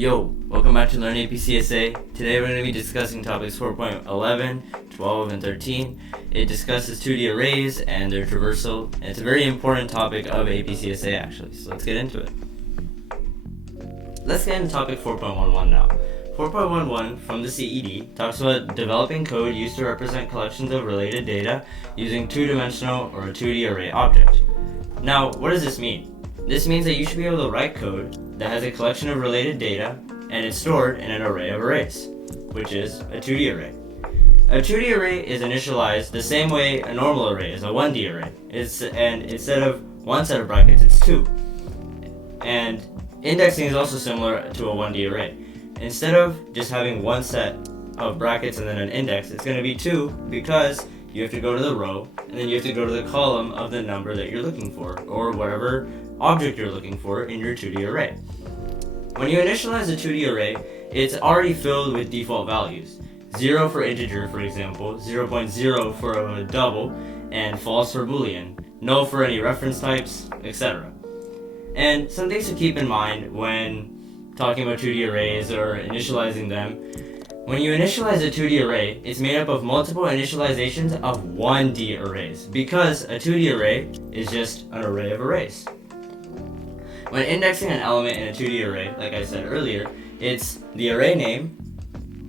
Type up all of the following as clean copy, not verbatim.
Yo, welcome back to Learn APCSA. Today we're going to be discussing topics 4.11, 12, and 13. It discusses 2D arrays and their traversal, and it's a very important topic of APCSA actually, so let's get into it. Let's get into topic 4.11 now. 4.11 from the CED talks about developing code used to represent collections of related data using two-dimensional or a 2D array object. Now, what does this mean? This means that you should be able to write code that has a collection of related data and it's stored in an array of arrays, which is a 2D array. A 2D array is initialized the same way a normal array is, a 1D array. And instead of one set of brackets, it's two. And indexing is also similar to a 1D array. Instead of just having one set of brackets and then an index, it's going to be two because you have to go to the row and then you have to go to the column of the number that you're looking for, or whatever object you're looking for in your 2D array. When you initialize a 2D array, it's already filled with default values. 0 for integer, for example, 0.0 for a double, and false for boolean, null for any reference types, etc. And some things to keep in mind when talking about 2D arrays or initializing them. When you initialize a 2D array, it's made up of multiple initializations of 1D arrays, because a 2D array is just an array of arrays. When indexing an element in a 2D array, like I said earlier, it's the array name,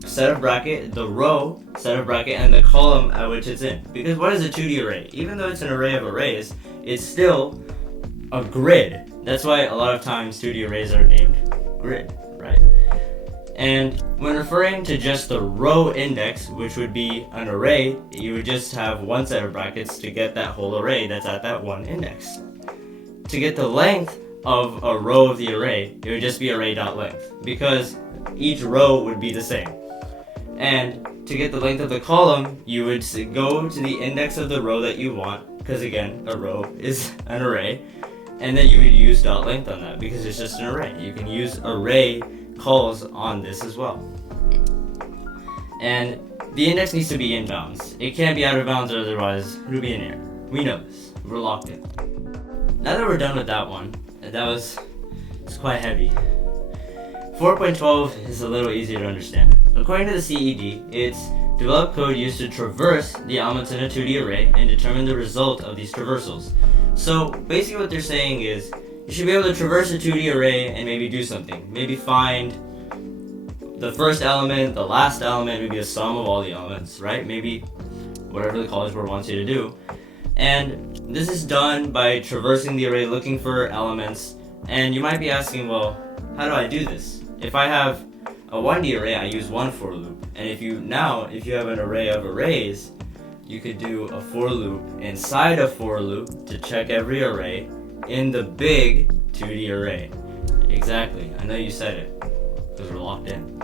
set of bracket, the row, set of bracket, and the column at which it's in. Because what is a 2D array? Even though it's an array of arrays, it's still a grid. That's why a lot of times 2D arrays are named grid, right? And when referring to just the row index, which would be an array, you would just have one set of brackets to get that whole array that's at that one index. To get the length of a row of the array, it would just be array.length, because each row would be the same. And to get the length of the column, you would go to the index of the row that you want, because again, a row is an array, and then you would use .length on that, because it's just an array. You can use array calls on this as well. And the index needs to be in bounds. It can't be out of bounds, otherwise it'll be an error. We know this. We're locked in. Now that we're done with that one, it's quite heavy. 4.12 is a little easier to understand. According to the CED, it's develop code used to traverse the elements in a 2D array and determine the result of these traversals. So basically what they're saying is you should be able to traverse a 2D array and maybe do something. Maybe find the first element, the last element, maybe the sum of all the elements, right? Maybe whatever the College Board wants you to do. And this is done by traversing the array looking for elements. And you might be asking, well, how do I do this? If I have a 1D array, I use one for loop. And if you have an array of arrays, you could do a for loop inside a for loop to check every array in the big 2D array. Exactly. I know you said it, because we're locked in.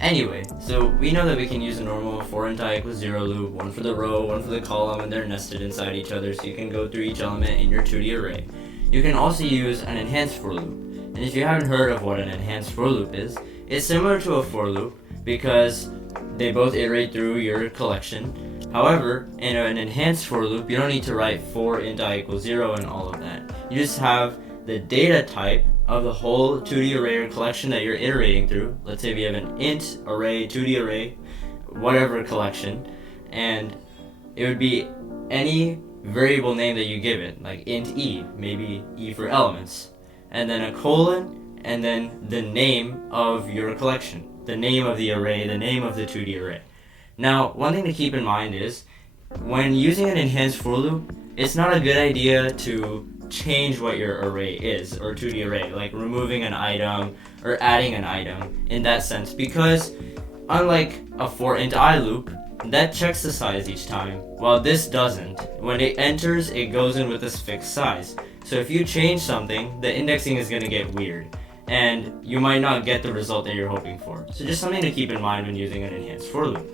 Anyway, so we know that we can use a normal for int I equals 0 loop, one for the row, one for the column, and they're nested inside each other, so you can go through each element in your 2D array. You can also use an enhanced for loop. And if you haven't heard of what an enhanced for loop is, it's similar to a for loop because they both iterate through your collection. However, in an enhanced for loop, you don't need to write for int I equals 0 and all of that. You just have the data type of the whole 2D array or collection that you're iterating through. Let's say we have an int array, 2D array, whatever collection, and it would be any variable name that you give it, like int e, maybe e for elements, and then a colon, and then the name of your collection, the name of the array, the name of the 2D array. Now, one thing to keep in mind is, when using an enhanced for loop, it's not a good idea to change what your array is, or 2D array, like removing an item or adding an item in that sense, because unlike a for int I loop, that checks the size each time, while this doesn't. When it enters, it goes in with this fixed size. So if you change something, the indexing is going to get weird, and you might not get the result that you're hoping for. So just something to keep in mind when using an enhanced for loop.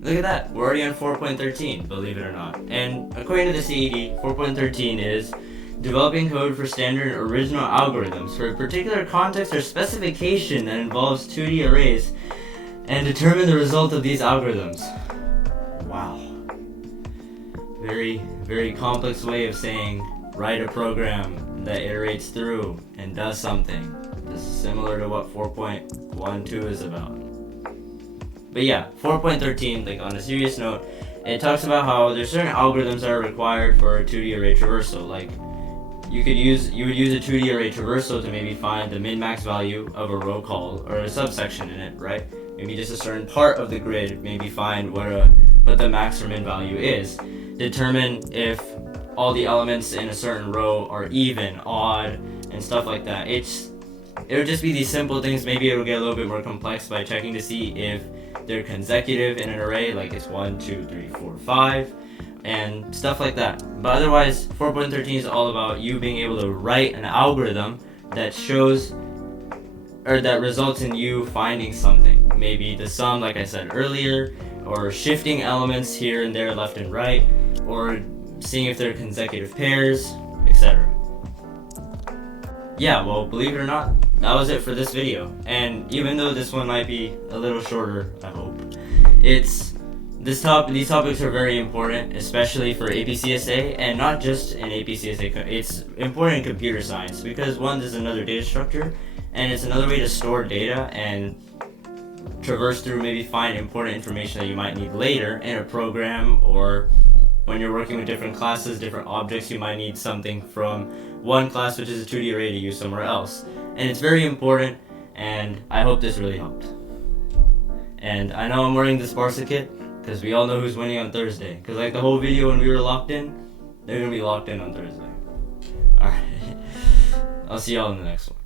Look at that, we're already on 4.13, believe it or not. And according to the CED, 4.13 is developing code for standard original algorithms for a particular context or specification that involves 2D arrays and determine the result of these algorithms. Wow. Very, very complex way of saying write a program that iterates through and does something. This is similar to what 4.12 is about. But yeah, 4.13, like on a serious note, it talks about how there's certain algorithms that are required for a 2D array traversal. Like you would use a 2D array traversal to maybe find the min-max value of a row call or a subsection in it, right? Maybe just a certain part of the grid, maybe find what the max or min value is. Determine if all the elements in a certain row are even, odd, and stuff like that. It'll just be these simple things. Maybe it'll get a little bit more complex by checking to see if they're consecutive in an array, like it's 1, 2, 3, 4, 5, and stuff like that. But otherwise, 4.13 is all about you being able to write an algorithm that shows or that results in you finding something. Maybe the sum, like I said earlier, or shifting elements here and there, left and right, or seeing if they're consecutive pairs, etc. Yeah, well, believe it or not, that was it for this video. And even though this one might be a little shorter, I hope, these topics are very important, especially for APCSA, and not just in APCSA. It's important in computer science because one, there's another data structure, and it's another way to store data and traverse through, maybe find important information that you might need later in a program, or when you're working with different classes, different objects, you might need something from one class, which is a 2D array, to use somewhere else. And it's very important, and I hope this really helped. And I know I'm wearing this Barca kit because we all know who's winning on Thursday. Because like the whole video when we were locked in, they're going to be locked in on Thursday. Alright, I'll see y'all in the next one.